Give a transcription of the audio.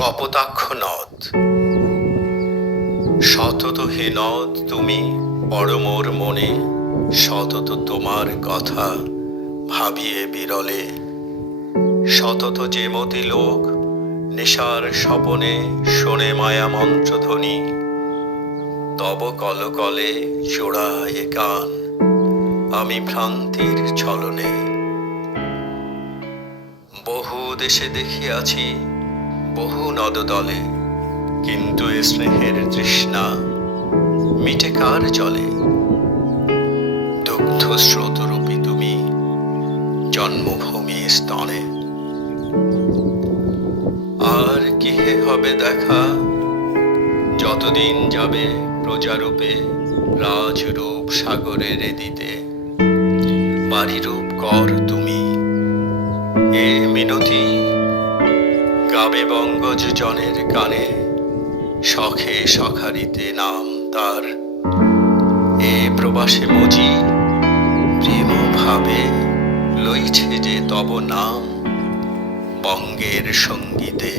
কপোতাক্ষ নদ। সতত হে নদ তুমি পরমোর মনে, সতত তোমার কথা ভাবিয়ে বিরলে। সতত যে মতি লোক নেশার স্বপনে শোনে মায়া মন্ত্রধ্বনি, তব কলকলে জোড়ায় গান আমি ভ্রান্তির ছলনে। বহু দেশে দেখিয়াছি বহু নদদলে, কিন্তু এ স্নেহের তৃষ্ণা মিটে কার জলে। দুগ্ধ স্রোতরূপী তুমি জন্মভূমি স্তনে, আর কি হে হবে দেখা যতদিন যাবে প্রজারূপে রাজরূপ সাগরের দিতে। বাড়িরূপ কর তুমি এ মিনতি, গাবে বঙ্গজ জনের কানে শখে সখারিতে নাম তার। এ প্রবাসে মজি প্রেম ভাবে লইছে যে তব নাম বঙ্গের সঙ্গীতে।